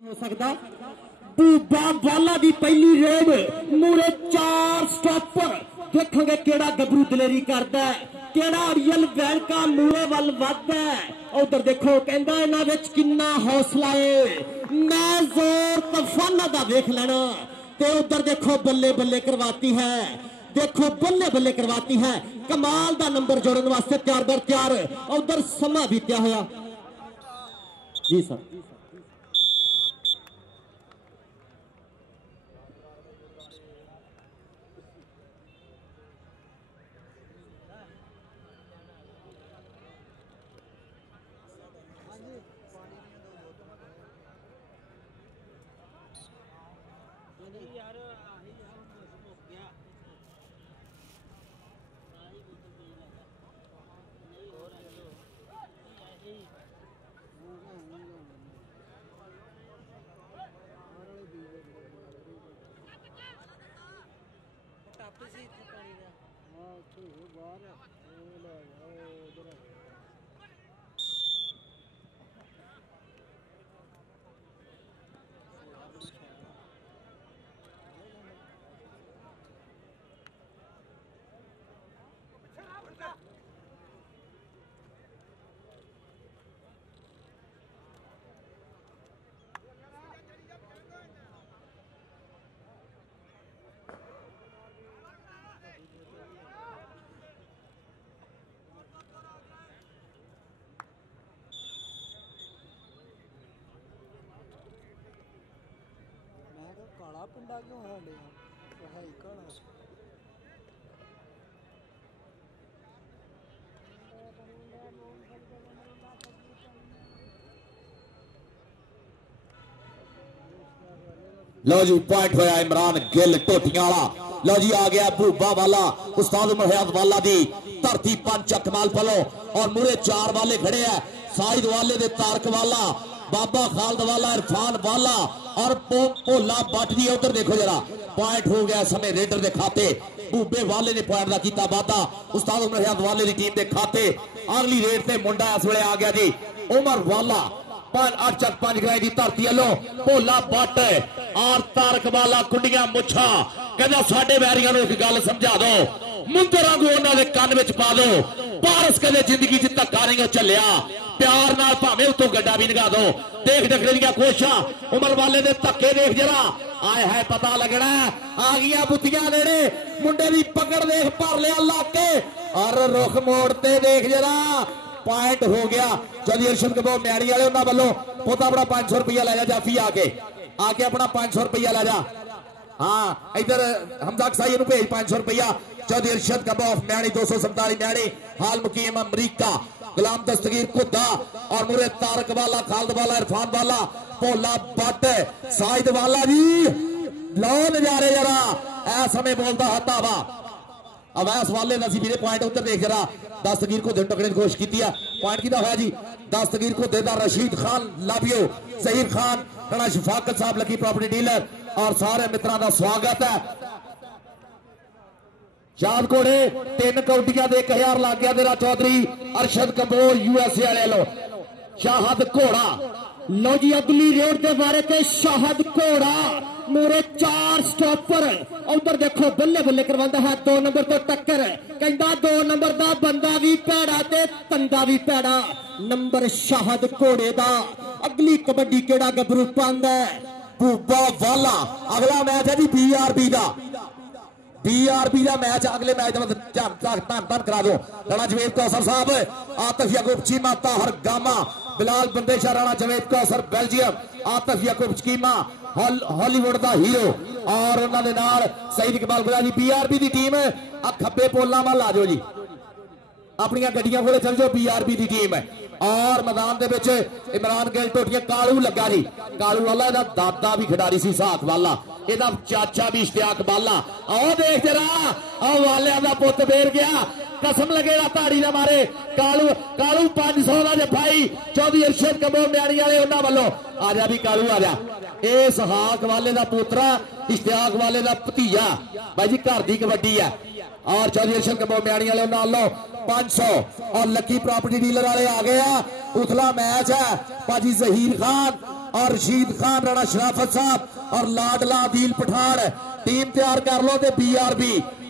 हो सकता बूबा वाला की पहली रेड मूरे 4 स्टॉपर देखोगे केड़ा गबरू दलेरी करता है केड़ा अड़ियल वैनका मूरे वल वधदा है। उधर देखो कहंदा इन्हां विच किन्ना हौसला है मैं जोर तफाना दा देख लेना ते उधर देखो बल्ले बल्ले करवाती है देखो बल्ले बल्ले करवाती है कमाल दा नंबर जोड़न वास्ते तैयार बर तैयार उधर समा बीत्या होया जी सर। काला पिंडा क्यों है है काला लो जी पॉइंट होया इमरान गिल टोटियां वाला। लो जी आ गया भूबा वाला उस्ताद उमर हयात वाला दी धरती पंच कमाल पलो और मुरे 4 वाले खड़े हैं साइद वाले दे तारक वाला बाबा खालद वाला इरफान वाला और भोला बट दी। उधर देखो जरा पॉइंट हो गया समय रेडर दे खाते भूबे वाले ने पॉइंट दा कीता वादा उस्ताद उमर हयात वाले दी टीम दे खाते। अगली रेड ते मुंडा इस वेले आ गया जी उमर वाला 5 गराई दी धरती अलो भोला बट और तारक वाला कुंडियां मुछा कहता साडे वैरियां नूं एक गल समझा दो मुंदर वांगू उन्हां दे कंन विच पा दो पारस कदे जिंदगी च धक्का नहीं चलिया प्यार नाल भावें उतों गड्डा भी निगा दो देख डकरे दियां कोशिशां उमर वाले दे धक्के देख जरा आए है पता लगना आ गया बुतियां नेड़े मुंडे दी पकड़ देख भर लिया लाके और रुख मोड़ते देख जरा पॉइंट हो गया। चौधरी अर्शद कपूर म्याणी वाले उन्होंने वालों पोता अपना 500 रुपया लै जा जाफी आके अपना 500 रुपया लै जा। हाँ इधर हमजा कसाई भेज 500 रुपया। चौधरी अर्शद कपूर म्याणी 247 म्याणी हाल मुकीम अमरीका गुलाम दस्तगीर खुदा और मुरे तारक वाला खालद वाला इरफान वाला भोला बट साइद वाला जी लो नजारे जरा ऐ समय बोलता हतावा अवैस वाले नसीबी पॉइंट उधर देख जरा दस्तगीर को टकने की कोशिश की है पॉइंट किदा होया जी दस्तगीर को देदा रशीद खान लाभियो जहीर खान राणा शफाकत साहब लकी प्रॉपर्टी डीलर और सारे मित्रों का स्वागत है। याद घोड़े 3 कौडियां दे 1000 लग गया तेरा चौधरी अरशद कपूर यूएसए वाले लो शाहद घोड़ा। लो जी अगली रेड के बारे ते शाहद घोड़ा मूरे 4 स्टॉपर उधर देखो बल्ले बल्ले करवांदा है 2 नंबर तो टक्कर कहंदा 2 नंबर दा बंदा भी भैड़ा ते तंदा भी भैड़ा नंबर शाहद घोड़े दा। अगली कबड्डी केड़ा गबरू पांदा भूबा वाला अगला मैच है जी बीआरबी का मैच अगले मैच धन करा दो राणा जवेद कौसर साहब आतिफ याकूब चीमा ताहर गामा बिलाल बंदेशा राणा जवेद कौसर बेल्जियम आतिफ याकूब चीमा हॉलीवुड का हीरो और उन्होंने नाल सईद इकबाल गुलाजी बीआरबी की टीम खब्बे पोला वाल आ जाओ जी अपनी गड्डियां कोले चल जाओ बीआरबी की टीम है और मैदान दे विच इमरान गिल टोटियां कालू लगा जी कालू वाला इहदा दादा भी खिडारी सी साथ वाला इहदा चाचा भी इश्तियाक वाला आओ देख जरा आओ वालिया दा पुत बेर गया कसम लगेगा ताड़ी दे मारे कालू 500 का जफाई चौधरी अर्शद कपूर म्याणी वाले उन्हां वालों आ जा भी कालू आ जा ए सहाक वाले दा पुत्रा इश्तियाक वाले दा भतीजा भाई जी घर दी कबड्डी है और चौधरी अर्शद कपूर म्याणी वाले उन्हां 500 और लकी प्रॉपर्टी डीलर वाले आ गया उथला मैच है पाजी जहीर खान और रशीद खान, राणा शराफत साहब और लाडला आदिल पठान टीम तैयार कर लो। BRB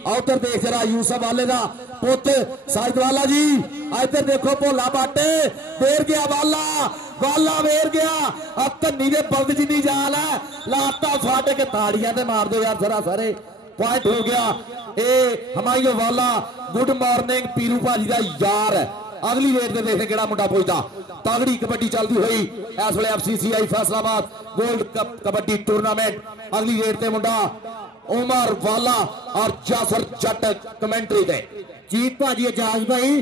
उधर देख जरा यूसफ वाले का पुत साजिद वाला जी, इधर देखो भोला बाटे वेर गया वाला वेर गया। अब धनी दे बल्द जिनी जाल है, लाता फाटे के ताड़ियां ते मार दो यार जरा सारे। पॉइंट हो गया ए हमायूं वाला। गुड मॉर्निंग पीरू भाजी का यार। अगली वेट से देखने केड़ा मुंडा पहुंचता। तगड़ी कबड्डी चलती हुई इस वे FCCI Faisalabad gold cup kabaddi tournament. अगली वेट से मुंडा उमर वाला और जाफर जट कमेंट्री दे। जीत भाजी एजाज भाई,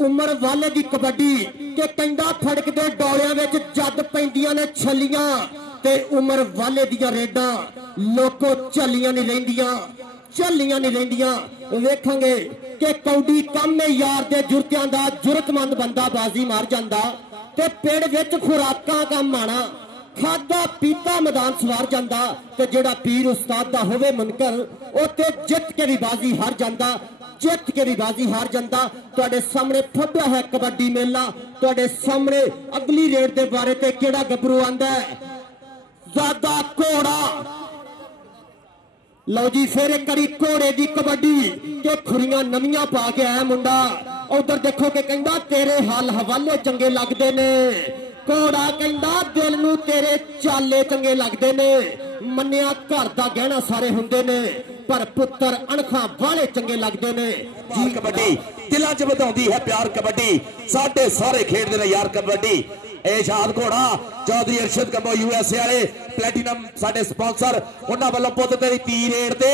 उमर वाले की कबड्डी के कंडा फड़कते डोलियां विच जद पैंदियां ने छलियां ते उमर वाले दियां रेडां लोको झलियां नहीं रहिंदियां। वेखांगे कि कौडी कम ने यार दे जुरतियां दा जुरतमंद बंदा बाजी मार जांदा ते पेड़ विच खुराकां कम आना खादा पीता मैदान सवार जांदा ते जेड़ा पीर उस्ताद दा होवे मुनकर ओ ते जित के भी बाजी हार जांदा। तुहाडे सामने फब्या है कबड्डी मेला। तुहाडे सामने अगली रेड दे बारे ते केड़ा गबरू आंदा है ज़्यादा घोड़ा। लो जी फिर एक बारी घोड़े की कबड्डी के खुरियां नवियां पा के आया मुंडा। उधर देखो कि कहंदा तेरे हाल हवाले चंगे लगदे ने। घोड़ा कहंदा दिल नूं तेरे चाले चंगे लगदे ने। मन्निया घर दा गहना सारे हुंदे ने पर पुत्र अणखां वाले चंगे लगदे ने। जी कबड्डी दिलां च वधाउंदी है प्यार कबड्डी। साडे सारे खेडदे ने यार कबड्डी। एशाद घोड़ा चौधरी अरशद कंबो USA वाले प्लैटिनम साडे स्पॉन्सर उन्हां वल्लों पुत तेरी 3 रेड ते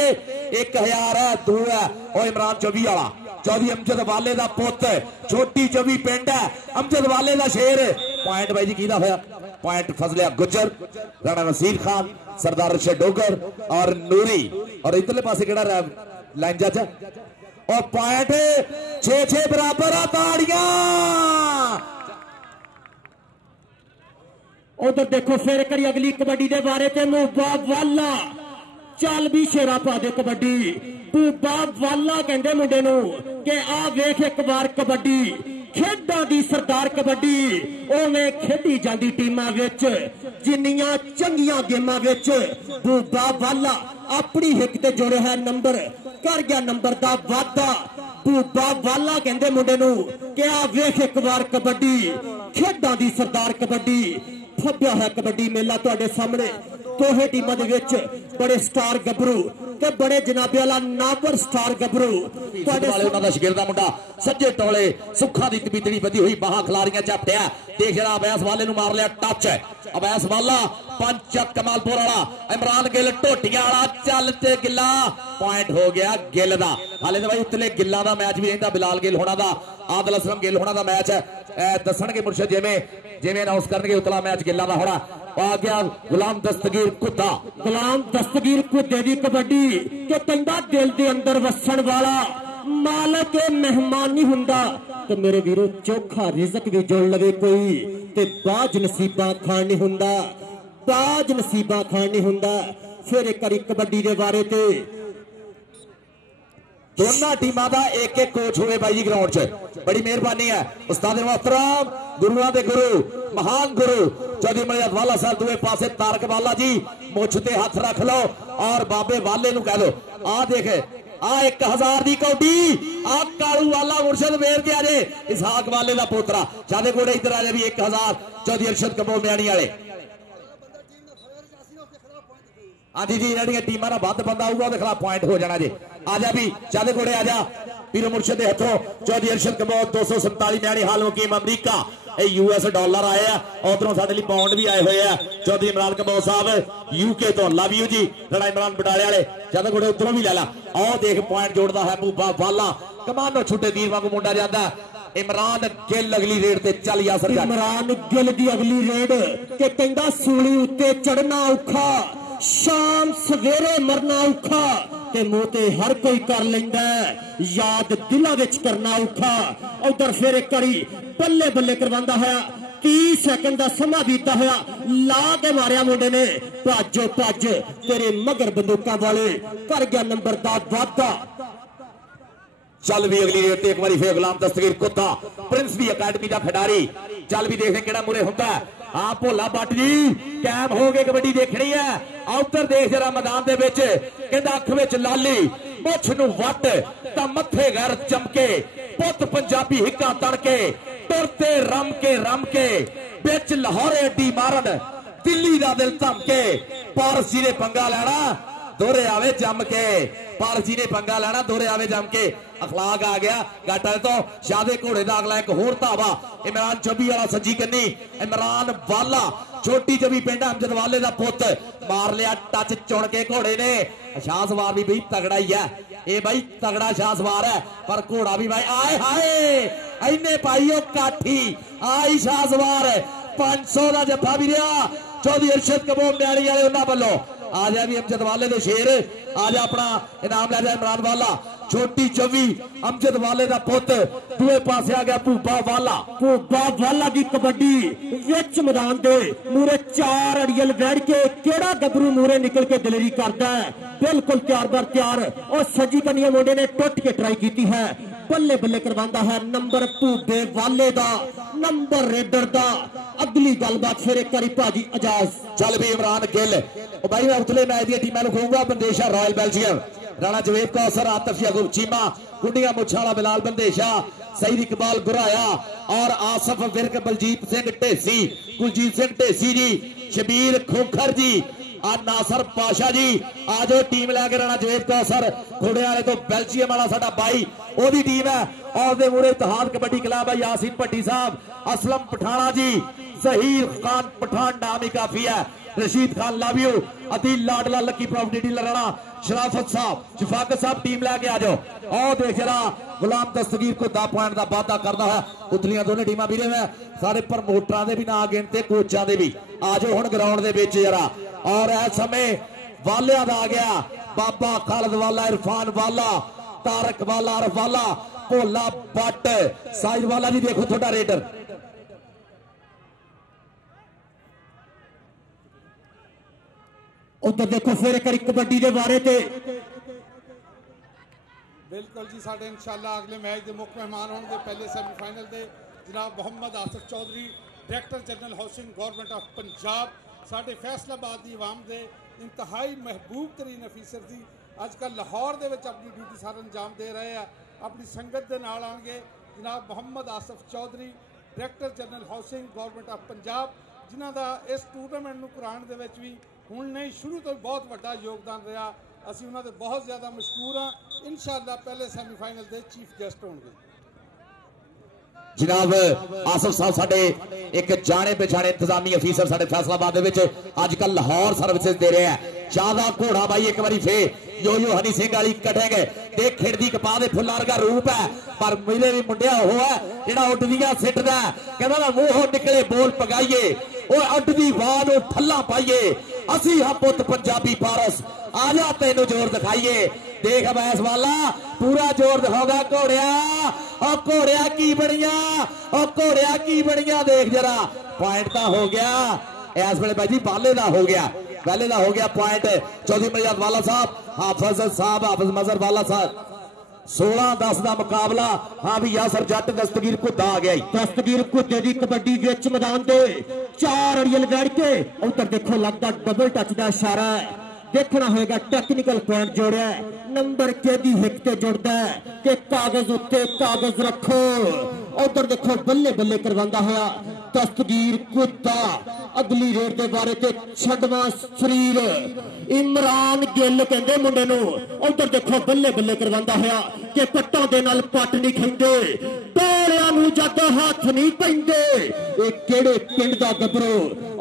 1000 है। दू है ओ इमरान चौबी वाला चौधरी अमजद वाले दा पुत छोटी चौबी पिंड है अमजद वाले दा शेर। पॉइंट भाई जी कीदा होया? पॉइंट फजलिया गुजर, राणा नसीर खान, सरदार रशद डोगर और नूरी। और इधरले पासे केड़ा लाइन जज और पॉइंट 6-6 बराबर आ। ताड़ियां उधर देखो फिर करी अगली कबड्डी के बारे ते बूबा वाला चल भी शेरा पा दे कबड्डी। बूबा वाला कहंदे मुंडे नूं कि आ वेख एक बार कबड्डी खेडां दी सरदार कबड्डी ओवें खेडी जांदी टीमां विच जिन्नियां चंगियां गेमां विच बूबा वाला अपनी हिक ते जोड़े है नंबर कर गया नंबर दा वादा। बूबा वाला कहंदे मुंडे नूं कि आ वेख एक बार कबड्डी खेडां दी सरदार कबड्डी। फब्या है कबड्डी मेला तुहाडे सामने। दोहे टीमां दे विच बड़े स्टार गबरू ते बड़े जनाबे वाला नाबर स्टार गबरू तुहाडे वाले उन्हां दा शगिरदा मुंडा सज्जे टोले सुखा दी तबीतड़ी बधी हुई बाहां खिलारियां झपटिया। देख जरा अवैस वाले नूं मार लिया टच। अवैस वाला पंच कमालपुर वाला इमरान गिल टोटियां वाला चल ते गिला। पॉइंट हो गया गिल दा। हाले तो भाई उत्तले गिल्लां दा मैच भी रहिंदा बिलाल गिल होना दा आदिल असलम गिल होना दा मैच है। दसणगे मुर्शद जिवें अनाउंस करनगे उतला मैच गिल्लां दा होना। आ गया गुलाम दस्तगीर कुद्दा। गुलाम दस्तगीर कुद्दे दी कबड्डी के कहंदा दिल दे अंदर वसण वाला मालक मेहमान नहीं हुंदा ते मेरे वीरो चोखा रिजक भी जोड़ लवे कोई ते बाज नसीबा खान नहीं हुंदा। बाज नसीबा खान नहीं हुंदा। फिर एक बारी कबड्डी दे बारे ते दोनों टीमां दा एक एक कोच होवे भाई जी ग्राउंड च। बड़ी मेहरबानी है उस्ताद मोहतरम गुरुआं दे गुरु महान गुरु चौधरी मलियात वाला साहब दुए पासे तारक वाला जी मुछ ते हाथ रख लो और बाबे वाले नूं कह दो आ देख आ 1000 दी कौडी आ कालू वाला मुर्शद वेर के आजे इसहाक वाले दा पोतरा जादे कोड़े इधर आ जा भी 1000 चौधरी अरशद कंबो म्याणी वाले। हाँ जी जी टीम ना बद बंदा आऊगा खिलाफ पॉइंट हो जाना जी। आजा भी चादे घोड़े आजा पीरो मुर्शद के हथों चौधरी अरशद कंबो 247 म्याणी हाल मुकीम अमरीका US डॉलर आए हैं। उधरों साडे लई पाउंड भी आए हुए हैं। चौधरी इमरान कंबो साहब UK तो लव यू जी। लड़ा इमरान बटाले वाले चादे घोड़े उधरों भी लै ला। आओ देख पॉइंट जोड़ता है बूबा वाला कमानो छुट्टे तीर वांगू मुंडा जाता। इमरान गिल अगली रेड ते चल यासर इमरान गिल दी अगली रेड के कहंदा सूली उत्ते चढ़ना औखा शाम सवेरे मरना औखा ते मुंह ते हर कोई कर लैंदा याद दिलां विच करना औखा। उधर फिर एक बारी बल्ले बल्ले करवांदा होया 30 सेकंड का समा बीता होया ला के मारिया मुंडे ने भाजो भज तेरे मगर बंदूकां वाले कर गया नंबर दा वादा। चल भी अगली रेड एक बार फिर गुलाम दस्तगीर कुत्ता प्रिंस भी अकादमी का खिडारी चल भी देखने केड़ा मुरे होंदा हाँ भोला भट्ट जी कैम हो गए कबड्डी देखनी है। उधर देख जरा मैदान दे विच कहंदा अख विच लाली मुछ नूं वट तां मथे घर चमके पुत पंजाबी हिक्का तड़के तुरते रम के बिच लाहौर एडी मारन दिल्ली दा दिल धमके पारस जी ने पंगा लैना दोहरे आवे जम के पारस जी ने पंगा लेना दोहरे आवे जम के अखलाक आ गया गाटा तो शादे घोड़े का अगला एक होर धावा इमरान चबी वाला सज्जी कन्नी इमरान वाला छोटी चबी पिंड अमजद वाले का पुत मार लिया टच चुन के घोड़े ने शाह सवार भी बई तगड़ा ही है ये भाई तगड़ा शाह सवार है पर घोड़ा भी भाई आए हाय इन्ने पाई काठी आई शाह सवार 500 का जफा भी रहा चौधरी अरशद कबूर न्याणी वाले उन्होंने वालों आ जा भी अमजद वाले दे शेर आ जा अपना इनाम लै जा इमरान वाला छोटी चवी अमजद वाले दा पुत दूए पासे आ गया भूबा वाला की कबड्डी विच मैदान दे मूरे 4 अड़ियल बैठ के केड़ा गबरू मूरे निकल के दिलेरी करता है बिल्कुल तैयार बर तैयार और सजी कनिया मुंडे ने टुट के ट्राई की है बल्ले बल्ले करवांदा है नंबर भूबे वाले दा नंबर रेडर दा अगली गलबात फिर एक बारी भाजी एजाज चल भी इमरान गिल भाई मैं उतले मैच दी टीमां नूं कहूंगा बंदेशा रॉयल बेल्जियम राणा जवेद कौसर आतिफ याकूब चीमा कुंडिया मुछाला बिलाल बंदेशा सईद इकबाल गुराया और आसफ विरक बलजीत सिंह ढेसी कुलजीत सिंह ढेसी जी शबीर खोखर जी नासर पाशा जी आज टीम लैके राणा जवेद कौसर घोड़े वाले तो बेल्जियम वाला साडा भाई ओदी टीम है और मूरे इतिहाद कबड्डी क्लब है यासीन भट्टी साहब असलम पठाना जी जहीर खान पठान नाम ही काफी है रशीद खान लव यू अदील लाडला लकी प्रॉपर्टी डीलर राणा शराफत साहब शफाकत साहब टीम लैके आ जाओ और देख जरा गुलाम दस्तगीर को 10 पॉइंट का वादा करता है उतलियां दोनों टीमां भी रहे सारे प्रमोटरां दे भी ना गिनते कोचां दे भी आ जाओ हुण ग्राउंड दे विच जरा और इस समय वालिया आ गया बाबा खालिद वाला इरफान वाला तारक वाला अरफ वाला भोला भट्ट साहिद वाला जी देखो थोड़ा रेडर उधर देखो फिर एक कबड्डी के बारे ते बिल्कुल जी साडे इंशाअल्लाह अगले मैच के मुख्य मेहमान होंगे पहले सेमीफाइनल के जनाब Mohammad Asif Chaudhry director general housing government of Punjab साडे फैसलाबाद की आवाम के इंतहाई महबूब तरीन अफीसर सी अजकल लाहौर के अपनी ड्यूटी सारा अंजाम दे रहे हैं अपनी संगत के नाल आएंगे जनाब Mohammad Asif Chaudhry director general housing government of Punjab जिन्हों का इस टूरनामेंट को कराने के भी हूँ नहीं शुरू तो बहुत बड़ा योगदान रहा असी उन्होंने बहुत ज़्यादा मशहूर हाँ इंशाअल्लाह पहले सेमीफाइनल के चीफ गेस्ट होंगे जनाब आसफ साहब साडे एक जाने पछाने इंतजामी अफीसर साडे फैसलाबाद अजकल लाहौर सर्विसेज दे रहे हैं शादा घोड़ा भाई एक बारी फिर यो हनी सिंह वाली कटेंगे देख खिड़दी कपा दे फुल्ला वर्गा रूप है पर मिले भी मुंडिया वो है जेड़ा उड्डदियां सिटदा कहंदा ना मूंहों निकले बोल पगाइए और उड्डदी वाह थल्ला पाइए असी हाँ पुत पंजाबी पारस आजा तेनू जोर दिखाइए देख बैस वाला पूरा जोर दिखाओगा घोड़िया की बनिया देख जरा पॉइंट तो हो गया इस वेले भाई जी बाले का हो गया पॉइंट चौधरी मजाद वाला साहब हाफिज मजहर वाला साहब 16-10 का मुकाबला हाँ भी यासर जट दस्तगीर कुत्ता आ गया दस्तगीर कुत्ते की कबड्डी विच मैदान दे 4 अड़ियल बैठ के उधर देखो लगता डबल टच का इशारा है देखना होगा टेक्निकल पॉइंट जोड़िया नंबर केदी हिक ते जुड़दा है कि कागज उत्ते कागज रखो उधर देखो बल्ले बल्ले करवांदा होया दस्तगीर कुत्ता अगली रेड के बारे ते छडवा शरीर इमरान गिल कहंदे मुंडे नूं उधर देखो बल्ले बल्ले करवांदा होया कि पट्टां दे नाल पट नहीं खैंदे टोलियां नूं जद हाथ नहीं पैंदे ए किहड़े पिंड दा गबरू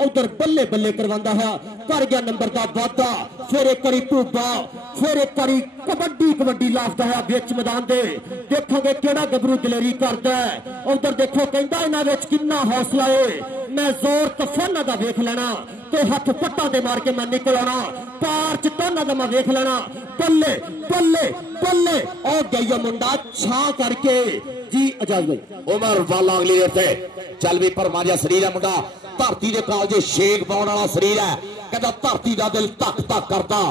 उधर बल्ले बल्ले करवांदा होया कर गया नंबर का वादा फिर एक करी भूबा फिर एक करी कबड्डी लाफता है बिच मैदान दे देखोगे केड़ा गबरू दिलेरी करदा है उधर देखो कहंदा इन्हां विच कितना हौसला है मैं जोर तफाना दा वेख लेना तो हाथ पट्टा दे मार के मैं निकल आना पार च टोना दा मैं वेख लेना बल्ले बल्ले बल्ले और गया मुंडा छा करके जी एजाज भाई उमर वाला अगली रेड ते चल भी पर मारिया शरीर है मुंडा धरती के कालजे शेक पाउण वाला शरीर है कहता धरती का दिल तक तक करता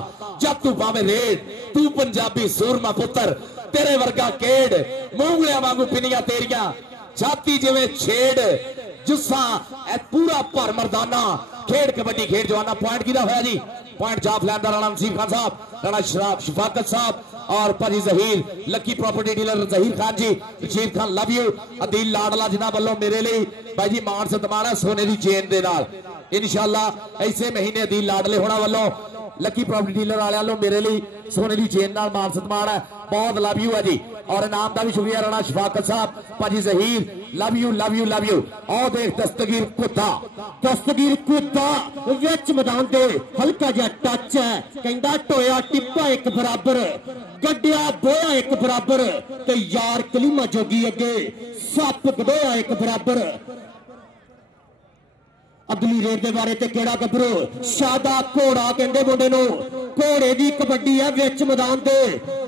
जब तू पावे रेड तू पंजाबी सूरमा पुत्र तेरे वर्गा केड़ मूंगलियां वांगू पिनियां तेरियां छाती जिवें छेड़ जुस्सा पूरा भर मरदाना खेड कबड्डी खेड जवाना। पॉइंट किहदा होया जी? पॉइंट जाफ लैंड दा राणा नसीब खान साहब, राणा शफाकत साहब और भाजी Zaheer lucky property dealer Zaheer Khan ji, Rashid Khan love you. Adeel लाडला जिन्हां वल्लों मेरे लिए भाई जी मान सन्मान है सोने की चेन दे नाल। इंशाअल्लाह इसे महीने अदील लाडले होना वल्लों लकी प्रॉपर्टी डीलर वाले वालों मेरे लिए सोने की चेन नाल मान सन्मान है। बहुत लव यू है जी। और इनाम का भी शुक्रिया राणा शफाकत साहब, भाजी Zaheer love you love you love you. और देख दस्तगीर कुत्ता विच मैदान दे हल्का जिहा टच है, कहंदा टोया टिप्पा एक बराबर, गड्डिया बोया एक बराबर, ते यार कलीमा जोगी अगे सप गडोया एक बराबर। अगली रेड के बारे केड़ा गबरू शादा घोड़ा कहते मुंडे नूं, घोड़े की कबड्डी है विच मैदान दे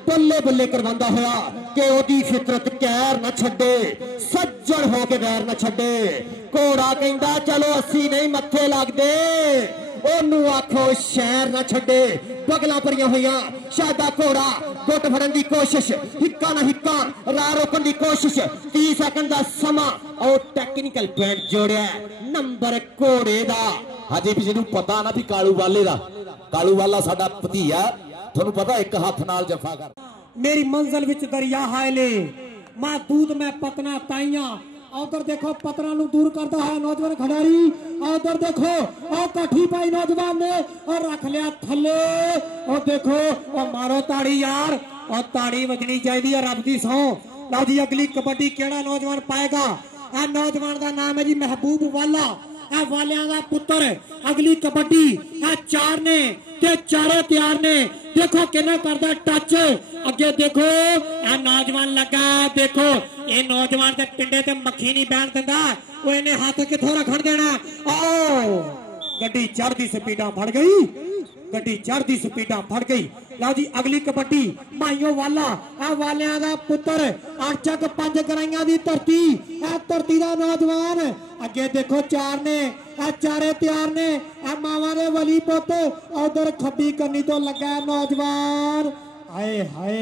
बल्ले बल्ले करवांदा होया कि ओदी फितरत कैर न छड्डे, सज्जन हो के वैर न छड्डे। घोड़ा कहंदा चलो अस्सी नहीं मत्थे लगदे, ओनू आखो शहर न छड्डे। बगला भरिया हुई शादा घोड़ा गुट फड़न की कोशिश, हिक्का ना हिक्का राह रोकन की कोशिश, 30 सेकंड का समा और टेक्निकल पॉइंट जोड़िया नंबर घोड़े दा। हाँ जी जिन्हों पता ना भी कालू वाले दा, कालू वाला साडा भतीजा, थोनू पता एक हाथ नाल जफा कर। मेरी मंजिल विच दरिया हायले मां दूध में पतना ताइया। उधर देखो पतना नू दूर करता है नौजवान खिडारी, उधर देखो और काठी पाई नौजवान ने और रख लिया थले। और देखो और मारो ताड़ी यार, और ताड़ी वजनी चाहिए रब की सौ। लो जी अगली कबड्डी केड़ा नौजवान पाएगा? आ नौजवान का नाम है जी महबूब वाला, आ वालियां दा पुत्र। अगली कबड्डी आ चार ने ते चारों तैयार ने, देखो किन्ना करदा टच। अगे देखो आ नौजवान लगा, देखो ये नौजवान के पिंडे ते मक्खी नहीं बैठ दिंदा, वो इन्हें हाथ किथों रखन देना। ओ गड्डी चढ़दी स्पीडा फड़ गई, गड्डी चढ़दी स्पीडा फड़ गई। लो जी अगली कबड्डी माइयों वाला, आ वालियां दा पुत्र, आचक 5 कराइयां दी धरती, आ धरती दा नौजवान। अगे देखो चार ने, आ चारे तैयार ने, आ मावा दे वली पुत। उधर खब्बी करनी तो लगा नौजवान। हाय हाय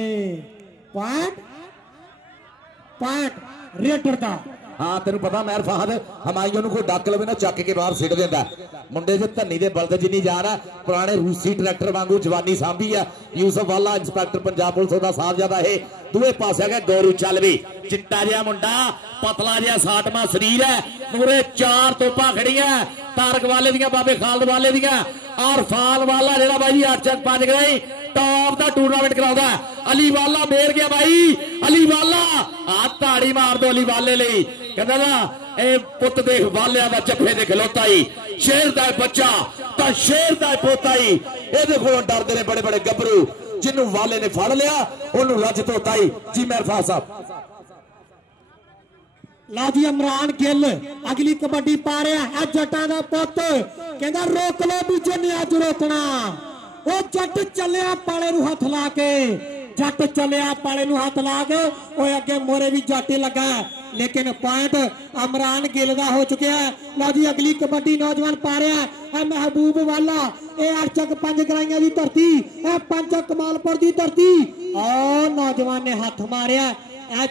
पॉइंट रेडर दा। हाँ तेन पता मैर फहद हमाइयों को डक लवे ना चक के बाहर सिट देंदा। मुंडे च धन्नी दे बलद जिन्नी जान है, पुराने रूसी ट्रैक्टर वांगू जवानी सांभी है। यूसुफ वाला इंस्पैक्टर पंजाब पुलिस दा साहबजादा है। दूए पासे है गौरू चलवी, चिट्टा जिहा मुंडा, पतला जिहा साटमा शरीर है, पूरे 4 तोपा खड़ी है। तारक वाले दियां, बाबे खालद वाले दियां, और फाल वाला जेड़ा भाई 8-5 गई टॉप दा टूर्नामेंट कराउंदा। अली वाला मेर गया भाई, अली वाला आ ताड़ी मार दो अली वाले लई। कहंदा ना ए पुत देख वालियां दा जफे दे खलोता ही, शेर दा बच्चा ता शेर दा पोता ही। इहदे कोलों डरदे ने बड़े बड़े गबरू, जिन्नू वाले ने फड़ लिया ओनू रज धोता ही। जी मेहरफा साहब लाजी इमरान गिल अगली कबड्डी पा रहा है। जटा का पुत कहता रोक लो दूजे ने अज रोकना। वो जट चलिया पाले नू हथ ला के, जट चलिया पाले नू हथ ला के, वो अगे मोरे भी जट लगा, लेकिन पॉइंट इमरान गिल का हो चुका है। लो जी अगली कबड्डी नौजवान पा रहा है महबूब वाला, ये अरचक 5 गराइयां की धरती, पंचक कमालपुर की धरती। और नौजवान ने हथ मारिया,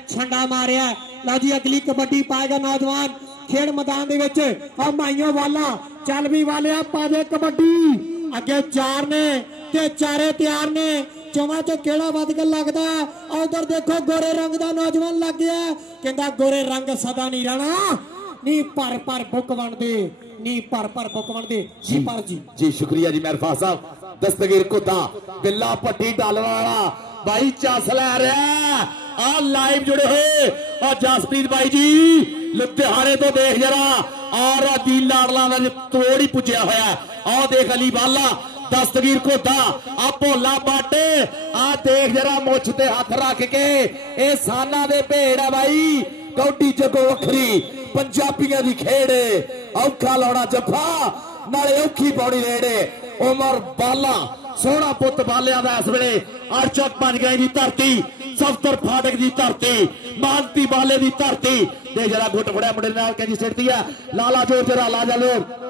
छंडा मारिया। लो जी अगली कबड्डी पाएगा नौजवान खेड मैदान दे विच। और माइयों वाला चल भी वाले पा दे कबड्डी। अगे 4 ने ते चारे तैयार ने, चौवां च केड़ा वध के लगदा। उधर देखो गोरे रंग का नौजवान लग गया, कहंदा गोरे रंग सदा नहीं रहना, नी पर बुक बन दे, नी पर बुक बन दे। जी पर जी शुक्रिया जी मेहरफा साहब। दस्तगीर कुत्ता बिल्ला पट्टी डालने वाला भाई चस लै रहा आ लाइव जुड़े हुए। और जसप्रीत भाई जी लुधियाने तो देख जरा, और दिल लाडला तोड़ ही पुजया होया। और देख अली वाला दस्तगीर कोटा आ भोला बट आ देख जरा मुछ ते हाथ रख के, ए साना दे भेड़ है भाई, कौडी जगो वखरी पंजाबियों की खेड़। औखा लाउणा जफा नाले औखी पौड़ी रेड़े। उमर बाला सोहना पुत बालिया का इस वेले 8-5 गई की धरती, सफ्तर फाटक की धरती, मानती बाले की धरती। देख जरा गुट फड़िया मुंडे नाल कहजी सिटती है, लाला जोर जरा लाजा लोर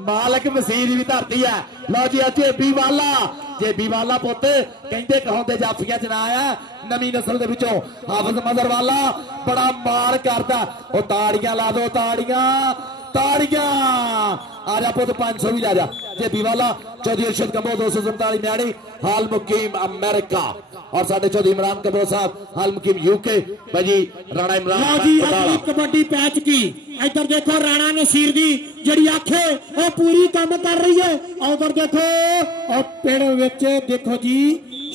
मालक मसीह की धरती है। लो जी अजे भी वाला जे बीवाला पुत कहते कहाउंदे जाफिया च ना आया नवी नस्ल दे विचों हाफिज मजरवाला बड़ा मार करदा ओ ताड़ियां ला दो ताड़ियां ताड़ियां आजा पुत 500 भी ला जा जे बीवाला चौधरी अरशद कम्बो 247 न्याणी हाल मुकीम अमेरिका और साढ़े चौधरी इमरान कपूर साहब हाल मुकीम यूके भाजी राणा इमरान कबड्डी पैच की इधर देखो राणा नसीर दी जड़ी आखे वो पूरी काम कर रही है उधर देखो और पेड़ विच देखो जी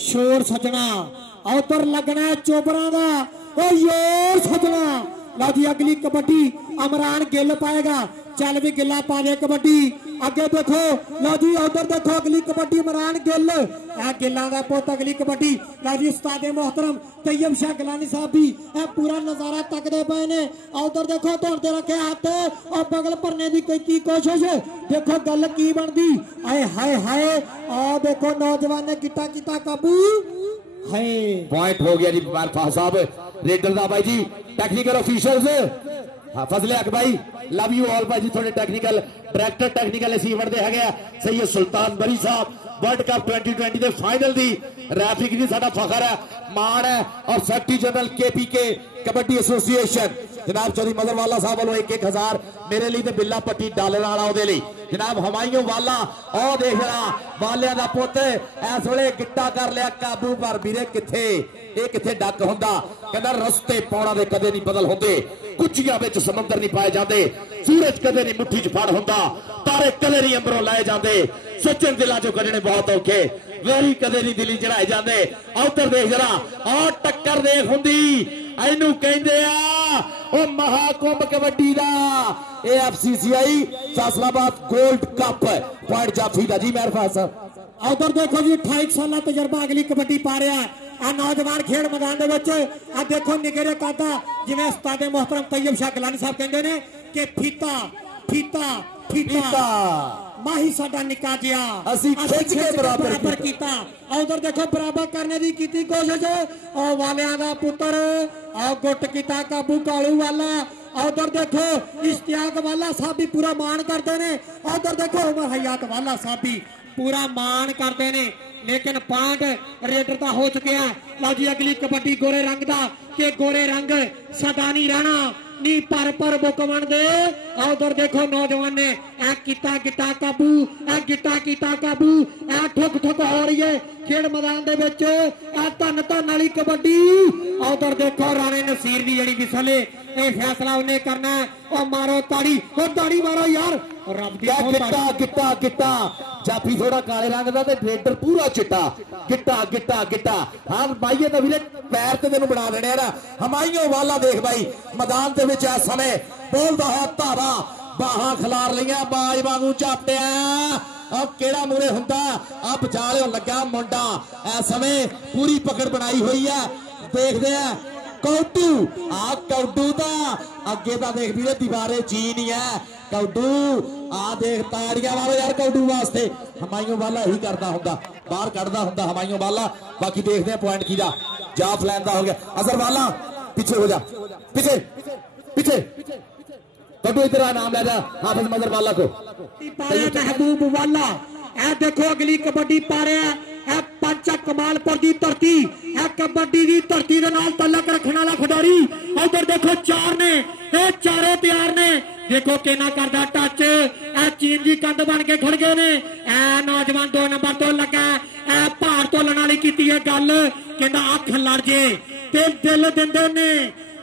शोर सजना उधर लगना चोबरा का ओ योर सजना लो जी अगली कबड्डी इमरान गिल पाएगा चल भी गिला पा दे कबड्डी अगे देखो लो जी उधर देखो अगली कबड्डी इमरान गिल गिलों का पुत अगली कबड्डी लो जी उस्ताद मोहतरम तैयब शाह गिलानी साहब भी पूरा नजारा तकते पे ने उधर देखो धोते रखे हाथ और बगल भरने की कोशिश देखो गल की बनती आए हाय हाय आ देखो नौजवान ने किता किता काबू है पॉइंट हो गया जी फाह साहब रेडर दा भाई जी टेक्निकल ऑफिशियल्स फजले हक भाई लव यू ऑल भाई जी थोड़े टेक्निकल डायरेक्टर टेक्निकल इस इवेंट दे है सैयद सुल्तान बरी साहब वर्ल्ड कप 2020 के फाइनल दी रैफिक जी साडा फखर है मान है और secretary general KPK kabaddi association जनाब चौधरी मजरवाला साहब वालों 1-1000 मेरे लिए बिल्ला पट्टी डालर वाला ओदे लई जनाब हमायूं वाला ओ देख रहा वालिया दा पुत इस वेले गिट्टा कर लिया काबू पर वीरे किथे ये किथे डक हुंदा कहंदा रस्ते पौड़ा दे कदे नहीं बदल हुंदे कुचिया विच समुंदर नहीं पाए जाते सूरज कदे नहीं मुट्ठी च फड़ हुंदा तारे कदे नहीं अंबरों लाए जाते सचिन दिलां चों कढणे बहुत औखे वेरी कदे नहीं दिली चढ़ाए जाते उधर देख जरा और टक्कर देख हुंदी इनू कहंदे आ ओ महाकुंभ कबड्डी दा AFCCI Faisalabad gold cup point जाफी दा जी मेहरबान साहब उधर देखो जी 28 साल तजर्बा अगली कबड्डी पा रहा है नौजवान खेल मैदान दे विच देखो निगेरे कादा जिवें उस्ताद मोहतरम तैयब शाह गिलानी साहब कहंदे ने कि फीता फीता फीता माही साडा निका जिया असी खिच के बराबर कीता उधर देखो बराबर करने दी कीती कोशिश और वालियां दा पुत्र और गुट कीता काबू कालू वाला उधर देखो इश्तियाक वाला साहब भी पूरा मान करते ने उधर देखो उमर हयात वाला साहब भी पूरा मान करते ने लेकिन पॉइंट रेडर का हो चुके हैं लो जी अगली कबड्डी गोरे रंग का के गोरे रंग सदानी राणा नी पर बुकमन दे उधर देखो नौजवान ने किता किता काबू गिटा किता काबू ठुक ठुक हो रही है खेल मैदान दे विच धन धन वाली कबड्डी उधर देखो राणे नसीर दी जड़ी विसले ये फैसला उन्हें करना है और मारो ताड़ी मारो यार रब दी गिट्टा गिट्टा गिट्टा जाफी थोड़ा काले रंग का रेडर पूरा चिट्टा गिट्टा गिट्टा गिट्टा हाँ भाई तो वीरे पैर ते तेन बना देने ना हमायूं वाला देख भाई मैदान के विच इस समय बोलता है धावा बाहां खिलार लिया बाज वांगू झापटिया अब केड़ा मूरे हुंदा अब जाले लगा मुंडा इस समय पूरी पकड़ बनाई हुई है देखते हैं कौडू आ कौडू दा अगे दा देख भी दीवारे चीन ही है कौडू आ देख ताड़ियां वालो यार कौडू वास्ते हमायूं वाला ही करता हुंदा बाहर कढ़दा हुंदा हमायूं वाला बाकी देखते हैं पॉइंट की जाफ लैन दा हो गया अजहर वाला पीछे हो जा पीछे पीछे कौडू इधर नाम ले जा हाफिज मजर वाला को महबूब वाला देखो अगली कबड्डी पा रहा है पंचा कमालपुर की धरती कबड्डी की धरती के नाल तलक रखने वाला खिडारी उधर देखो चार ने चारों तैयार ने देखो केना करदा टच चीन जी कंध बन के खड़ गए ने नौजवान 2 नंबर तो लगा भार तोलन वाली की गल कहंदा अख लड़ जे ते दिल दिंदे ने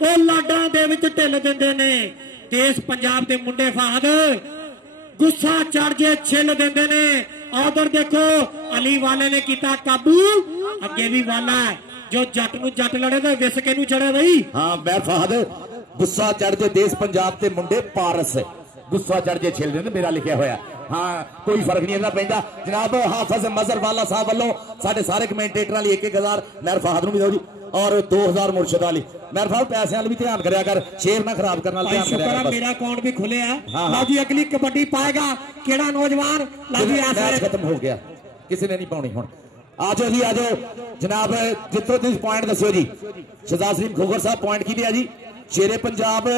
ओ लाडां दे विच ढिल दिंदे ने देश पंजाब दे मुंडे फाद गुस्सा चढ़ जे छिल दिंदे ने उधर देखो अली वाले ने किया काबू अगे भी वाला है जो जट नूं जट लड़े तो विसके नूं चढ़े बई हाँ मैं फहद गुस्सा चढ़ जे देश पंजाब ते मुंडे पारस गुस्सा चढ़ जे छिल दे मेरा लिखा होया हाँ कोई फर्क नहीं पैंदा जनाब हाफिज मजर वाला साहब वालों साडे सारे कमेंटेटर 1-1000 मेहर फहद नूं भी दो जी और 2000 मुर्शद अली मेरे साहब पैसे भी ध्यान करया कर शेर ना खराब करना ध्यान करया कर मेरा अकाउंट भी खुले है लो जी अगली कबड्डी पाएगा केड़ा नौजवान लो जी मैच खत्म हो गया किसी ने नहीं पाउनी हुण आजो जी आजो जनाब जितो तुम पॉइंट दसो जी शहजाद सलीम खोखर साहब पॉइंट की दिया जी शेरे पंजाब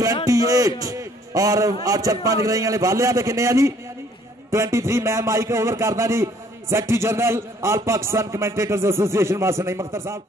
28 और 8-5 गराइयां वाले वालियां दे किन्ने आ जी 23 मैं माइक ओवर करदा जी secretary general all Pakistan commentators association master Naeem Akhtar साहब।